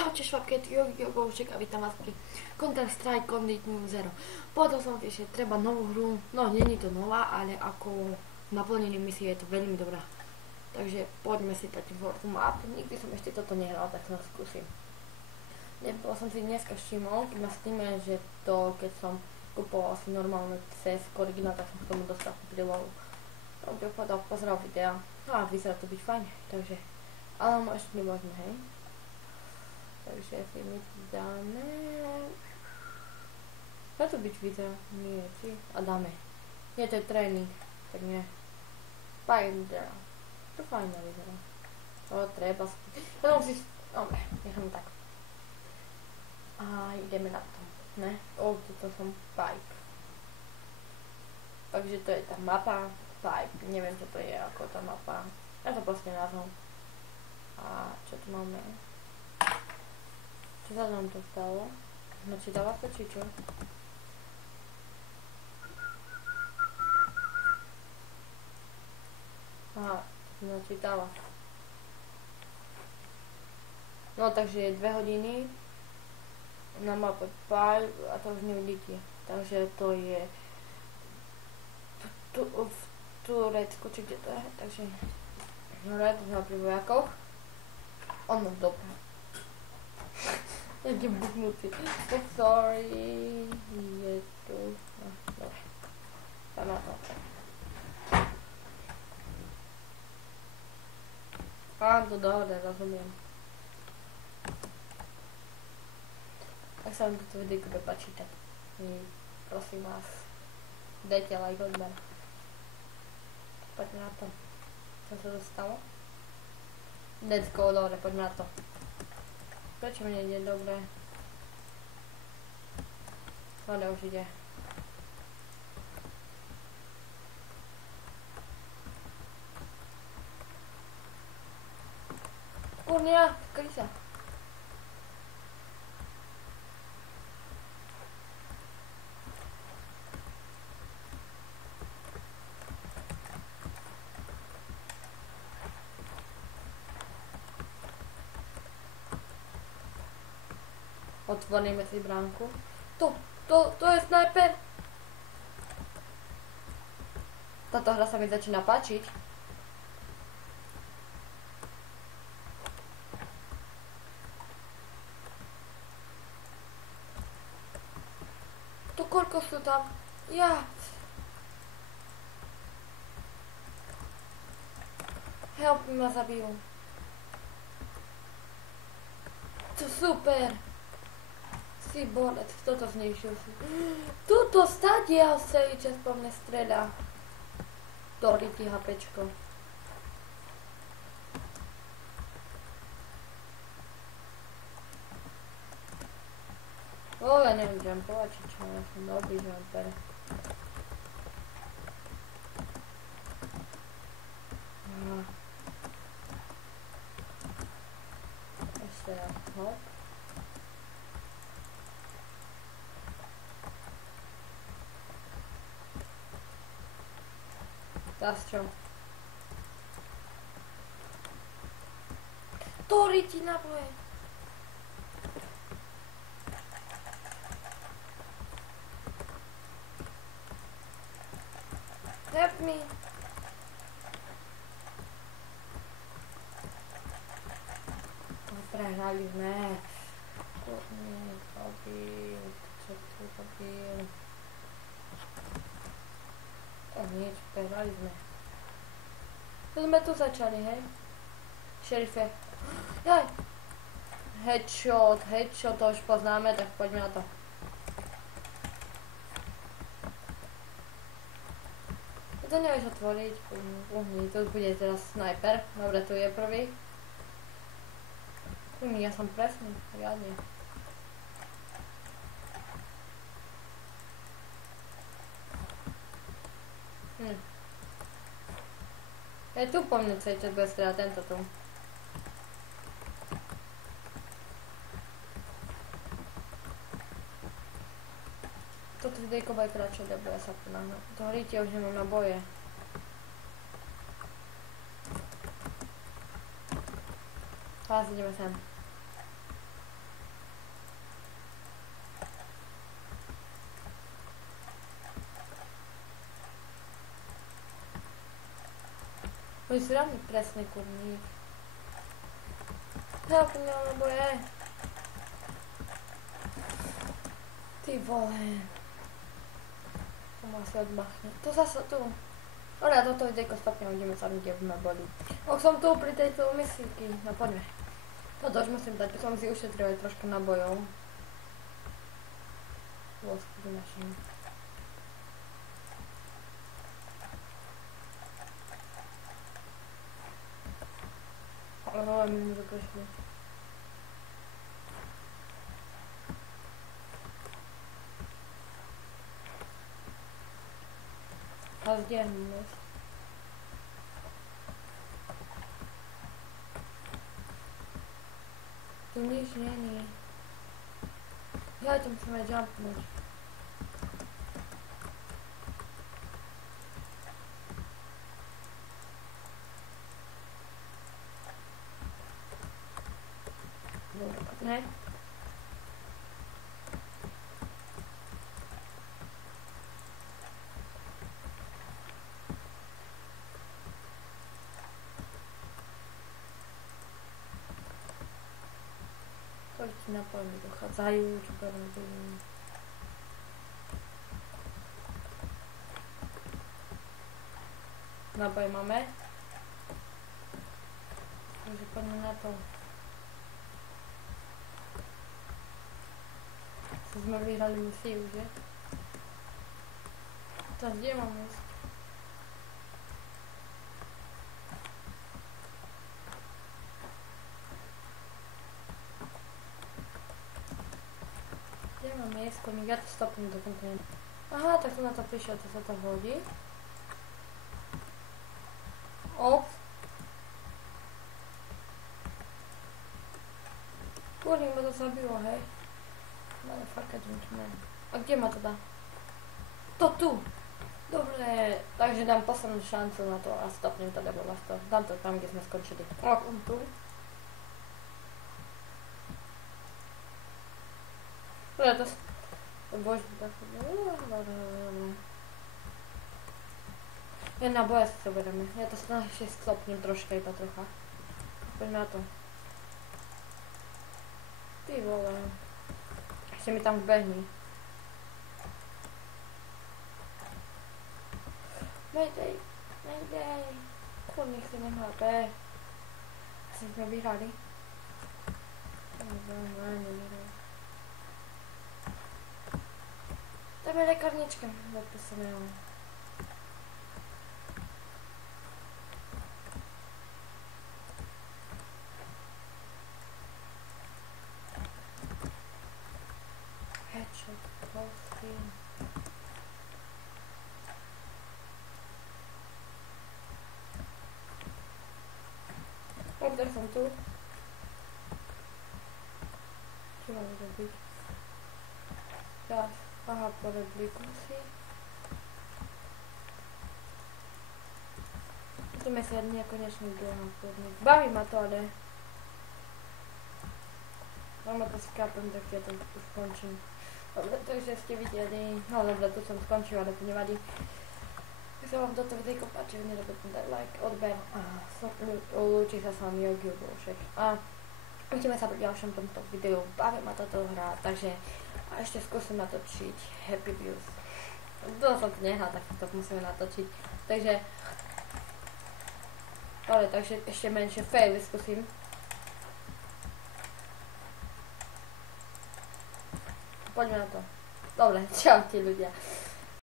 Čaute švapky, Jogi Goušek a vítam vás pri Counter-Strike Continuum Zero. Povedal som si, že treba novú hru, no není to nová, ale ako naplnenie misie je to veľmi dobrá. Takže poďme si dať World Map, nikdy som ešte toto nehral, tak som skúsim. Nebol som si dneska všimol, keď na Steame, že to, keď som kupoval si normálne CS originál, tak som k tomu dostal prílohu. Som by povedal, pozeral videa, no a vyzerá to byť fajn, takže, ale mu ešte nemôžeme, hej. Takže si my dáme... Má to byť video? Nie, či? A dáme. Nie, to je tréning, tak nie. Finder. To fajn vyzerá. Ale treba si... Potom si... Dobre, nechám tak. A ideme na to. Ne? Toto som Pipe. Takže to je tá mapa. Pipe. Neviem, čo to je, ako tá mapa. Ja to proste názov. A čo tu máme? Čo sa nám to stalo? Načítala sa či čo? Aha, načítala. No takže je 2 hodiny na mape 5 a to už nevidíte. Takže to je v Turecku, či kde to je. Takže hore, to sme pri vojakoch. Ono, dobré. Jak je buknutý. Sorry. Je tu. No, dobre. Tam na to. Mám to dohodne, rozumiem. Ak sa vám toto videjko bude páčiť, tak prosím vás, dajte like, odber. Poďme na to. Čo sa to stalo? Let's go, dobre, poďme na to. Prečo mi nejde dobre? Ale už ide. Kurnia, krysa. Otvoríme si bránku. To je sniper. Táto hra sa mi začína páčiť. To koľko sú tam? Ja. Help, ma zabijú. To super. Si borec, kto to zničil? Tuto stadia celý čas po mne streľa. Doriti HPčko. Ja neviem jumpovať, či čo, ja som dobrý jumper. Ešte raz, hop. Teraz čo? Tori ti naboje! Help me! Prehrali sme. Čo mi robil? Čo tu robil? Nič, prehrali sme. To sme tu začali, hej? Šerife. Jaj! Headshot, to už poznáme, tak poďme na to. To nevieš otvoriť. Tu bude teraz sniper. Dobre, tu je prvý. Ja som presný, riadne. Je tu po mne celý čas bude strieľať tento tu. Toto videjko bude kratšie, lebo ja sa ponáhľam. To horíte, už nemám na boje. Teraz ideme sem. Oni sú rámi presný kurník. Help me, lebo je. Ty vole. To ma asi odmachne. To zase tu. Oľa, toto videjko stopne, hodíme sa kde ma boli. Som tu pri tejto misíky. No poďme. Toto už musím dať, som si ušetril aj trošku nabojov. Vosku vynaším. Ale mi doprešli. A zdiehnú most. Tu nič není. Ja to musíme jumpnúť. Ne? Koľko ti napojmi dochádzajú, čo robím. Naboj máme. Takže poďme na to. Sme vyhrali misiu, že? Tak kde mám ísť? Kde mám ísť? Koník, ja to stopnem do kontinentu. Aha, tak to na to prišiel, to sa to hodí. Ops. Kurník ma to zabilo, hej. Motherfucker, gentleman. A kde ma to dá? To tu! Dobre, takže dám poslednú šancu na to a stopnem to lebo vás to. Dám to tam, kde sme skončili. On tu. Dobre, to... Bože, tak... Ja na boja si to bereme. Ja to snažím stopnem troška, iba trocha. Poďme na to. Ty vole. Ešte mi tam vbehni. Mayday, mayday. Kurník si nechápe. Asi sme vyhrali. Dáme lekárnička. Zapísaného. Headshot, full screen. Odder som tu. Čo máme robiť? Teraz, aha, poreblíkujem si. To mesiarnia konečne dlhá podnik. Baví ma to, ale... Mám to skápem, tak ja to už skončím. Dobre, takže ste videli, no dobre, tu som skončil, ale to nevadí. Ak sa vám toto videjko páči, nerobte dať like, odber a lúči sa s vami Yogi Oboušek. A uvidíme sa pri ďalšom tomto videu, baví ma táto hra, takže a ešte skúsim natočiť Happy Views. Dlho som to nehral, tak to musíme natočiť, takže dobre, takže ešte menšie faily skúsim. Poďme na to. Dobre, čaute ľudia.